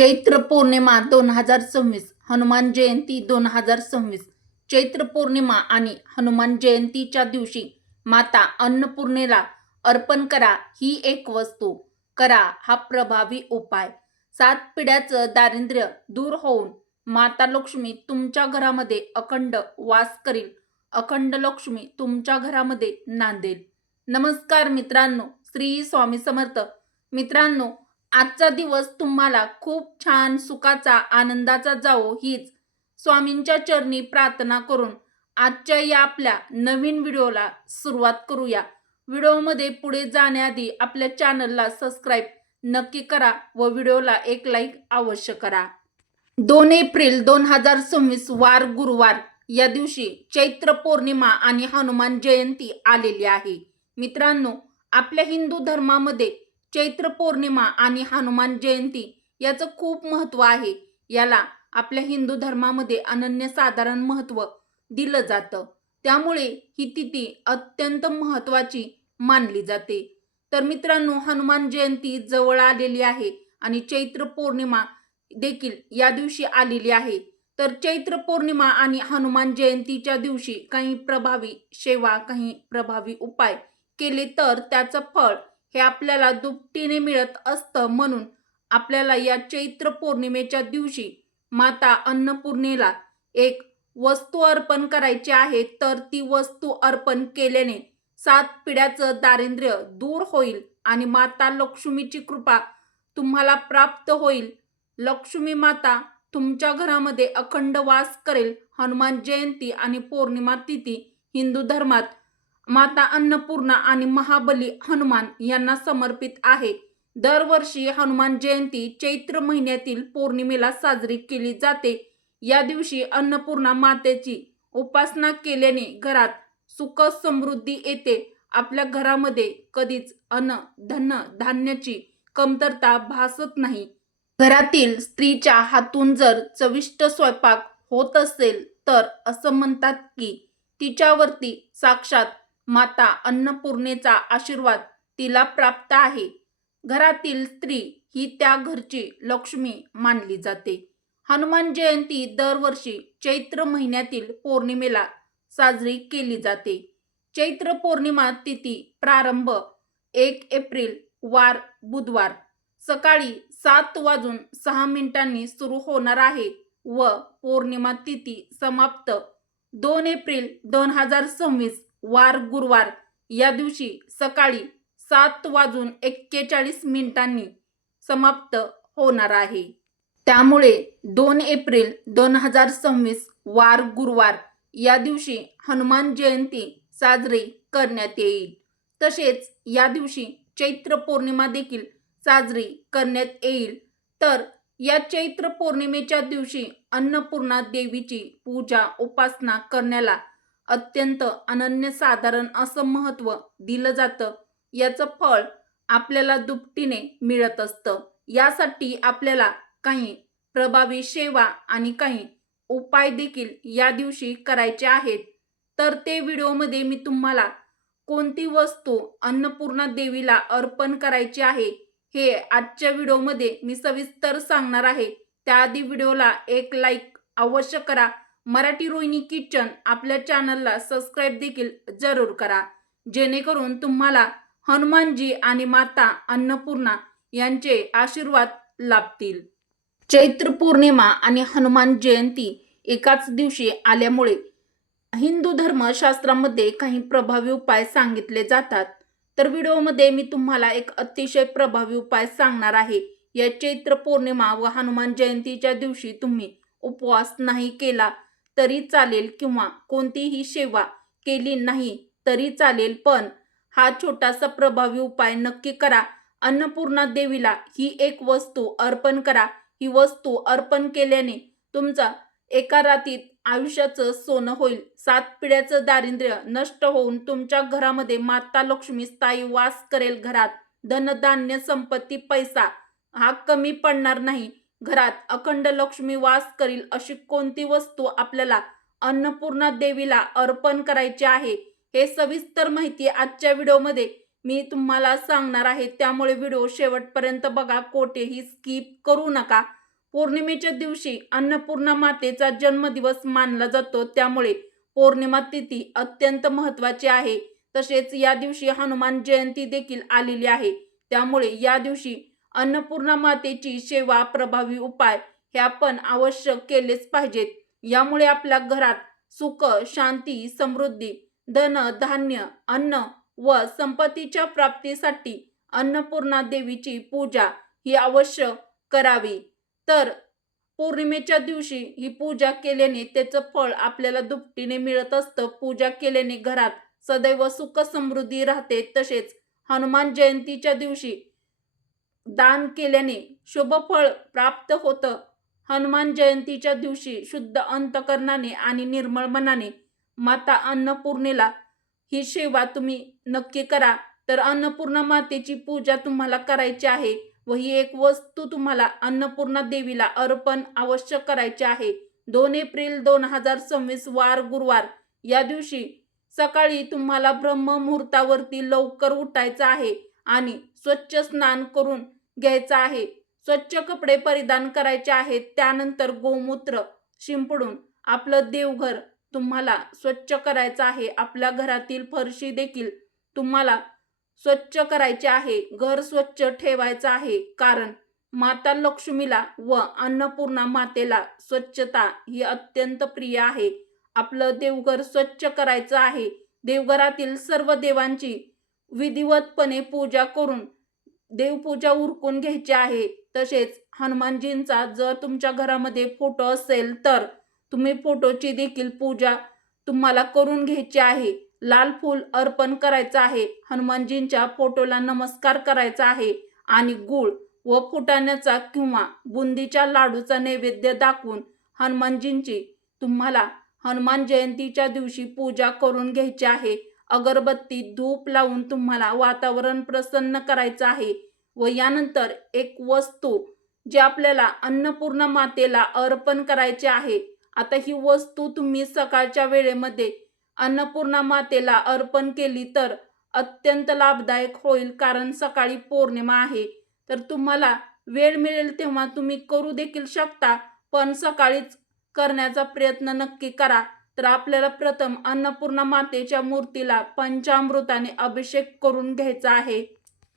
चैत्र पौर्णिमा 2026 हनुमान जयंती 2026 चैत्र पौर्णिमा आणि हनुमान जयंतीच्या दिवशी माता अन्नपूर्णेला अर्पण करा ही एक वस्तू करा हा प्रभावी उपाय. 7 पिढ्याचं दारिद्र्य दूर होऊन माता लक्ष्मी तुमच्या घरामध्ये अखंड वास करील. अखंड लक्ष्मी तुमच्या घरामध्ये नांदेल. नमस्कार मित्रांनो, श्री स्वामी समर्थ. मित्रांनो, आजचा दिवस तुम्हाला खूप छान सुखाचा आनंदाचा जावो हीच स्वामींच्या चरणी प्रार्थना करून आजच्या या आपल्या नवीन व्हिडिओला सुरुवात करूया. व्हिडिओमध्ये पुढे जाण्याआधी आपल्या चॅनलला सबस्क्राईब नक्की करा व व्हिडिओला एक लाईक अवश्य करा. 2 एप्रिल 2026 वार गुरुवार या दिवशी चैत्र पौर्णिमा आणि हनुमान जयंती आलेली आहे. मित्रांनो, आपल्या हिंदू धर्मामध्ये चैत्र पौर्णिमा आणि हनुमान जयंती याचं खूप महत्त्व आहे. याला आपल्या हिंदू धर्मामध्ये अनन्यसाधारण महत्त्व दिलं जातं. त्यामुळे ही तिथी अत्यंत महत्त्वाची मानली जाते. तर मित्रांनो, हनुमान जयंती जवळ आलेली आहे आणि चैत्र पौर्णिमा देखील या दिवशी आलेली आहे. तर चैत्र पौर्णिमा आणि हनुमान जयंतीच्या दिवशी काही प्रभावी सेवा, काही प्रभावी उपाय केले तर त्याचं फळ हे आपल्याला दुपटीने मिळत असतं. म्हणून आपल्याला या चैत्र पौर्णिमेच्या दिवशी माता अन्नपूर्णेला एक वस्तू अर्पण करायची आहे. तर ती वस्तू अर्पण केल्याने 7 पिढ्याचं दारिद्र्य दूर होईल आणि माता लक्ष्मीची कृपा तुम्हाला प्राप्त होईल. लक्ष्मी माता तुमच्या घरामध्ये अखंड वास करेल. हनुमान जयंती आणि पौर्णिमा तिथी हिंदू धर्मात माता अन्नपूर्णा आणि महाबली हनुमान यांना समर्पित आहे. दरवर्षी हनुमान जयंती चैत्र महिन्यातील पौर्णिमेला साजरी केली जाते. या दिवशी अन्नपूर्णा मातेची उपासना केल्याने घरात सुख समृद्धी येते. आपल्या घरामध्ये कधीच अन्न धन धान्याची कमतरता भासत नाही. घरातील स्त्रीच्या हातून जर चविष्ट स्वयंपाक होत असेल तर असं म्हणतात की तिच्यावरती साक्षात माता अन्नपूर्णेचा आशीर्वाद तिला प्राप्त आहे. घरातील स्त्री ही त्या घरची लक्ष्मी मानली जाते. हनुमान जयंती दरवर्षी चैत्र महिन्यातील पौर्णिमेला साजरी केली जाते. चैत्र पौर्णिमा तिथी प्रारंभ 1 एप्रिल वार बुधवार सकाळी 7:06 सुरू होणार आहे व पौर्णिमा तिथी समाप्त 2 एप्रिल 2026 वार गुरुवार या दिवशी सकाळी 7:41 समाप्त होणार आहे. त्यामुळे 2 एप्रिल 2026 वार गुरुवार या दिवशी हनुमान जयंती साजरी करण्यात येईल. तसेच या दिवशी चैत्र पौर्णिमा देखील साजरी करण्यात येईल. तर या चैत्र पौर्णिमेच्या दिवशी अन्नपूर्णा देवीची पूजा उपासना करण्याला अत्यंत अनन्यसाधारण असं महत्त्व दिलं जातं. याचं फळ आपल्याला दुपटीने मिळत असतं. यासाठी आपल्याला काही प्रभावी सेवा आणि काही उपाय देखील या दिवशी करायचे आहेत. तर ते व्हिडिओमध्ये मी तुम्हाला कोणती वस्तू अन्नपूर्णा देवीला अर्पण करायची आहे हे आजच्या व्हिडिओमध्ये मी सविस्तर सांगणार आहे. त्याआधी व्हिडिओला एक लाईक अवश्य करा. मराठी रोहिणी किचन आपल्या चॅनलला सबस्क्राईब देखील जरूर करा, जेणेकरून तुम्हाला हनुमानजी आणि माता अन्नपूर्णा यांचे आशीर्वाद लाभतील. चैत्र पौर्णिमा आणि हनुमान जयंती एकाच दिवशी आल्यामुळे हिंदू धर्मशास्त्रामध्ये काही प्रभावी उपाय सांगितले जातात. तर व्हिडिओमध्ये मी तुम्हाला एक अतिशय प्रभावी उपाय सांगणार आहे. या चैत्र पौर्णिमा व हनुमान जयंतीच्या दिवशी तुम्ही उपवास नाही केला तरी चालेल किंवा कोणतीही सेवा केली नाही तरी चालेल, पण हा छोटासा प्रभावी उपाय नक्की करा. अन्नपूर्णा देवीला ही एक वस्तू अर्पण करा. ही वस्तू अर्पण केल्याने तुमचा एका रात्रीत आयुष्याचं सोनं होईल. 7 पिढ्याचं दारिद्र्य नष्ट होऊन तुमच्या घरामध्ये माता लक्ष्मी स्थायी वास करेल. घरात धनधान्य संपत्ती पैसा हा कमी पडणार नाही. घरात अखंड लक्ष्मी वास करील. अशी कोणती वस्तू आपल्याला अन्नपूर्णा देवीला अर्पण करायची आहे हे सविस्तर माहिती आजच्या व्हिडिओमध्ये मी तुम्हाला सांगणार आहे. त्यामुळे व्हिडिओ शेवटपर्यंत बघा, कोठेही स्किप करू नका. पौर्णिमेच्या दिवशी अन्नपूर्णा मातेचा जन्मदिवस मानला जातो, त्यामुळे पौर्णिमा तिथी अत्यंत महत्त्वाची आहे. तसेच या दिवशी हनुमान जयंती देखील आलेली आहे, त्यामुळे या दिवशी अन्नपूर्णा मातेची सेवा, प्रभावी उपाय हे आपण अवश्य केलेच पाहिजेत. यामुळे आपल्या घरात सुख, शांती, समृद्धी, धन, धान्य, अन्न व संपत्तीच्या प्राप्तीसाठी अन्नपूर्णा देवीची पूजा ही अवश्य करावी. तर पौर्णिमेच्या दिवशी ही पूजा केल्याने त्याचं फळ आपल्याला दुपटीने मिळत असतं. पूजा केल्याने घरात सदैव सुख समृद्धी राहते. तसेच हनुमान जयंतीच्या दिवशी दान केल्याने शुभ फळ प्राप्त होतं. हनुमान जयंतीच्या दिवशी शुद्ध अंतकरणाने आणि निर्मळ मनाने माता अन्नपूर्णेला ही सेवा तुम्ही नक्की करा. तर अन्नपूर्णा मातेची पूजा तुम्हाला करायची आहे व ही एक वस्तू तुम्हाला अन्नपूर्णा देवीला अर्पण अवश्य करायची आहे. 2 एप्रिल 2026 वार गुरुवार या दिवशी सकाळी तुम्हाला ब्रह्ममुहूर्तावरती लवकर उठायचं आहे आणि स्वच्छ स्नान करून घ्यायचं आहे. स्वच्छ कपडे परिधान करायचे आहेत. त्यानंतर गोमूत्र शिंपडून आपलं देवघर तुम्हाला स्वच्छ करायचं आहे. आपल्या घरातील फरशी देखील तुम्हाला स्वच्छ करायचे आहे. घर स्वच्छ ठेवायचं आहे, कारण माता लक्ष्मीला व अन्नपूर्णा मातेला स्वच्छता ही अत्यंत प्रिय आहे. आपलं देवघर स्वच्छ करायचं आहे. देवघरातील सर्व देवांची विधिवतपणे पूजा करून देवपूजा उरकून घ्यायची आहे. तसेच हनुमानजींचा जर तुमच्या घरामध्ये फोटो असेल तर तुम्ही फोटोची देखील पूजा तुम्हाला करून घ्यायची आहे. लाल फूल अर्पण करायचं आहे. हनुमानजींच्या फोटोला नमस्कार करायचा आहे आणि गूळ व फुटाण्याचा किंवा बुंदीच्या लाडूचा नैवेद्य दाखवून हनुमानजींची तुम्हाला हनुमान जयंतीच्या दिवशी पूजा करून घ्यायची आहे. अगरबत्ती, धूप लावून तुम्हाला वातावरण प्रसन्न करायचं आहे व यानंतर एक वस्तू जी आपल्याला अन्नपूर्णा मातेला अर्पण करायची आहे. आता ही वस्तू तुम्ही सकाळच्या वेळेमध्ये अन्नपूर्णा मातेला अर्पण केली तर अत्यंत लाभदायक होईल, कारण सकाळी पौर्णिमा आहे. तर तुम्हाला वेळ मिळेल तेव्हा तुम्ही करू देखील शकता, पण सकाळीच करण्याचा प्रयत्न नक्की करा. तर आपल्याला प्रथम अन्नपूर्णा मातेच्या मूर्तीला पंचामृताने अभिषेक करून घ्यायचा आहे.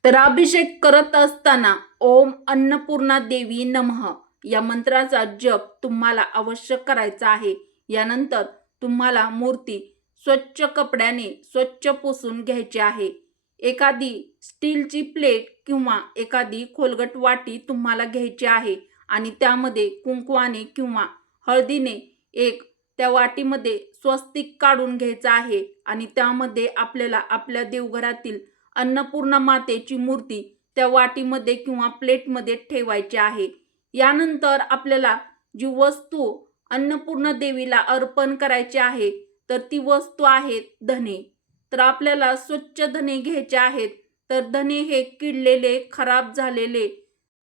तर अभिषेक करत असताना ओम अन्नपूर्णा देवी नमः या मंत्राचा जप तुम्हाला अवश्य करायचा आहे. यानंतर तुम्हाला मूर्ती स्वच्छ कपड्याने स्वच्छ पुसून घ्यायची आहे. एखादी स्टीलची प्लेट किंवा एखादी खोलगट वाटी तुम्हाला घ्यायची आहे आणि त्यामध्ये कुंकवाने किंवा हळदीने त्या वाटीमध्ये स्वस्तिक काढून घ्यायचं आहे आणि त्यामध्ये आपल्याला आपल्या देवघरातील अन्नपूर्णा मातेची मूर्ती त्या वाटीमध्ये किंवा प्लेटमध्ये ठेवायची आहे. यानंतर आपल्याला जी वस्तू अन्नपूर्णा देवीला अर्पण करायची आहे तर ती वस्तू आहेत धने. तर आपल्याला स्वच्छ धने घ्यायचे आहेत. तर धने हे किडलेले, खराब झालेले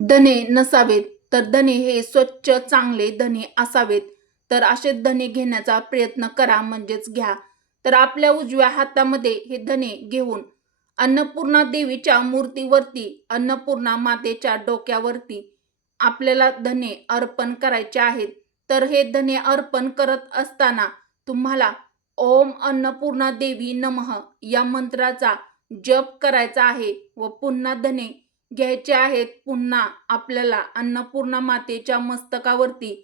धने नसावेत, तर धने हे स्वच्छ चांगले धने असावेत. तर असे धने घेण्याचा प्रयत्न करा, म्हणजेच घ्या. तर आपल्या उजव्या हातामध्ये हे धने घेऊन अन्नपूर्णा देवीच्या मूर्तीवरती, अन्नपूर्णा मातेच्या डोक्यावरती आपल्याला धने अर्पण करायचे आहेत. तर हे धने अर्पण करत असताना तुम्हाला ओम अन्नपूर्णा देवी नमः या मंत्राचा जप करायचा आहे व पुन्हा धने घ्यायचे आहेत. पुन्हा आपल्याला अन्नपूर्णा मातेच्या मस्तकावरती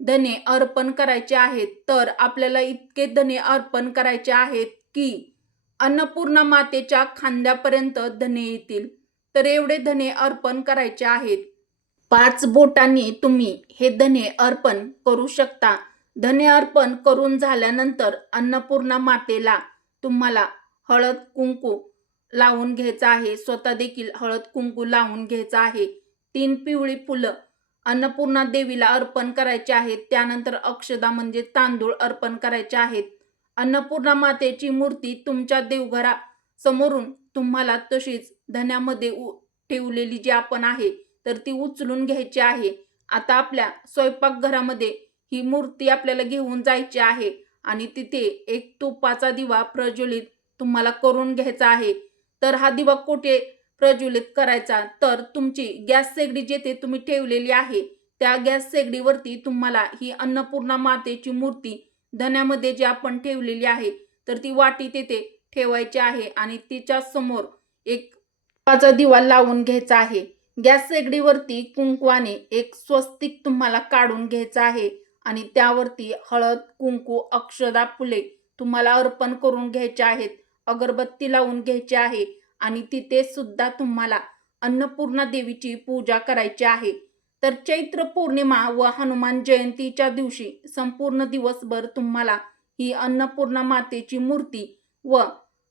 धने अर्पण करायचे आहेत. तर आपल्याला इतके धने अर्पण करायचे आहेत की अन्नपूर्णा मातेच्या खांद्यापर्यंत धने येतील. तर एवढे धने अर्पण करायचे आहेत. 5 बोटांनी तुम्ही हे धने अर्पण करू शकता. धने अर्पण करून झाल्यानंतर अन्नपूर्णा मातेला तुम्हाला हळद कुंकू लावून घ्यायचं आहे. स्वतः देखील हळद कुंकू लावून घ्यायचं आहे. 3 पिवळी फुलं अन्नपूर्णा देवीला अर्पण करायचे आहेत. त्यानंतर अक्षदा म्हणजे तांदूळ अर्पण करायचे आहेत. अन्नपूर्णा मातेची मूर्ती तुमच्या देवघरा समोरून तुम्हाला तशीच धन्यामध्ये ठेवलेली जी आपण आहे तर ती उचलून घ्यायची आहे. आता आपल्या स्वयंपाकघरामध्ये ही मूर्ती आपल्याला घेऊन जायची आहे आणि तिथे एक तुपाचा दिवा प्रज्वलित तुम्हाला करून घ्यायचा आहे. तर हा दिवा कुठे प्रज्वलित करायचा, तर तुमची गॅस शेगडी जिथे तुम्ही ठेवलेली आहे त्या गॅस शेगडीवरती तुम्हाला ही अन्नपूर्णा मातेची मूर्ती धन्यामध्ये जी आपण ठेवलेली आहे तर ती वाटी तेथे ठेवायची आहे आणि तिच्या समोर एक तुपाचा दिवा लावून घ्यायचा आहे. गॅस शेगडीवरती कुंकवाने एक स्वस्तिक तुम्हाला काढून घ्यायचं आहे आणि त्यावरती हळद, कुंकू, अक्षदा, फुले तुम्हाला अर्पण करून घ्यायचे आहेत. अगरबत्ती लावून घ्यायची आहे आणि तिथे सुद्धा तुम्हाला अन्नपूर्णा देवीची पूजा करायची आहे. तर चैत्र पौर्णिमा व हनुमान जयंतीच्या दिवशी संपूर्ण दिवसभर तुम्हाला ही अन्नपूर्णा मातेची मूर्ती व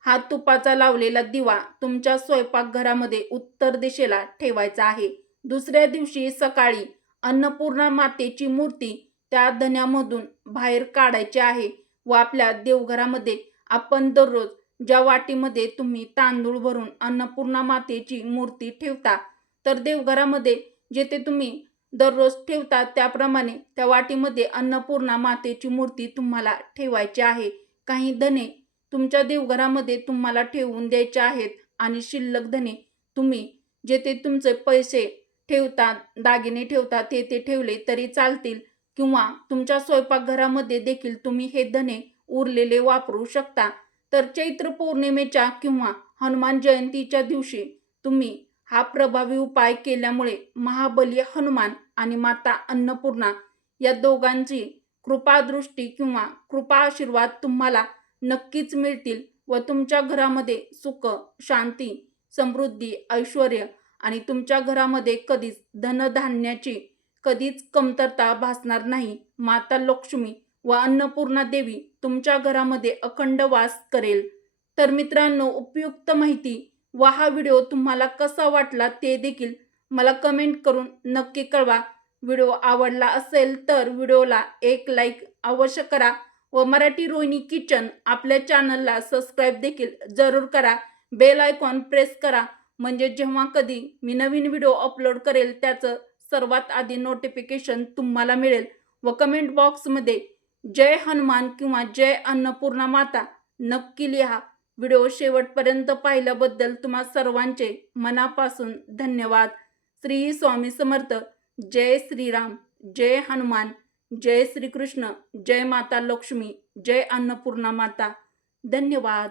हा तुपाचा लावलेला दिवा तुमच्या स्वयंपाकघरामध्ये उत्तर दिशेला ठेवायचा आहे. दुसऱ्या दिवशी सकाळी अन्नपूर्णा मातेची मूर्ती त्या धन्यामधून बाहेर काढायची आहे व आपल्या देवघरामध्ये आपण दररोज ज्या वाटीमध्ये तुम्ही तांदूळ भरून अन्नपूर्णा मातेची मूर्ती ठेवता तर देवघरामध्ये जेथे तुम्ही दररोज ठेवता त्याप्रमाणे त्या वाटीमध्ये अन्नपूर्णा मातेची मूर्ती तुम्हाला ठेवायची आहे. काही धने तुमच्या देवघरामध्ये तुम्हाला ठेवून द्यायचे आहेत आणि शिल्लक धने तुम्ही जेथे तुमचे पैसे ठेवता, दागिने ठेवता तेथे ठेवले तरी चालतील किंवा तुमच्या स्वयंपाकघरामध्ये देखील तुम्ही हे धने उरलेले वापरू शकता. तर चैत्र पौर्णिमेच्या किंवा हनुमान जयंतीच्या दिवशी तुम्ही हा प्रभावी उपाय केल्यामुळे महाबली हनुमान आणि माता अन्नपूर्णा या दोघांची कृपादृष्टी किंवा कृपा आशीर्वाद तुम्हाला नक्कीच मिळतील व तुमच्या घरामध्ये सुख, शांती, समृद्धी, ऐश्वर आणि तुमच्या घरामध्ये कधीच धनधान्याची कधीच कमतरता भासणार नाही. माता लक्ष्मी व अन्नपूर्णा देवी तुमच्या घरामध्ये अखंड वास करेल. तर मित्रांनो, उपयुक्त माहिती व हा व्हिडिओ तुम्हाला कसा वाटला ते देखील मला कमेंट करून नक्की कळवा. व्हिडिओ आवडला असेल तर व्हिडिओला एक लाईक अवश्य करा व मराठी रोहिणी किचन आपल्या चॅनलला सबस्क्राईब देखील जरूर करा. बेल आयकॉन प्रेस करा म्हणजे जेव्हा कधी मी नवीन व्हिडिओ अपलोड करेल त्याचं सर्वात आधी नोटिफिकेशन तुम्हाला मिळेल. व कमेंट बॉक्समध्ये जय हनुमान किंवा जय अन्नपूर्णा माता नक्की लिहा. व्हिडिओ शेवटपर्यंत पाहिल्याबद्दल तुम्हा सर्वांचे मनापासून धन्यवाद. श्री स्वामी समर्थ. जय श्रीराम, जय हनुमान, जय श्रीकृष्ण, जय माता लक्ष्मी, जय अन्नपूर्णा माता. धन्यवाद.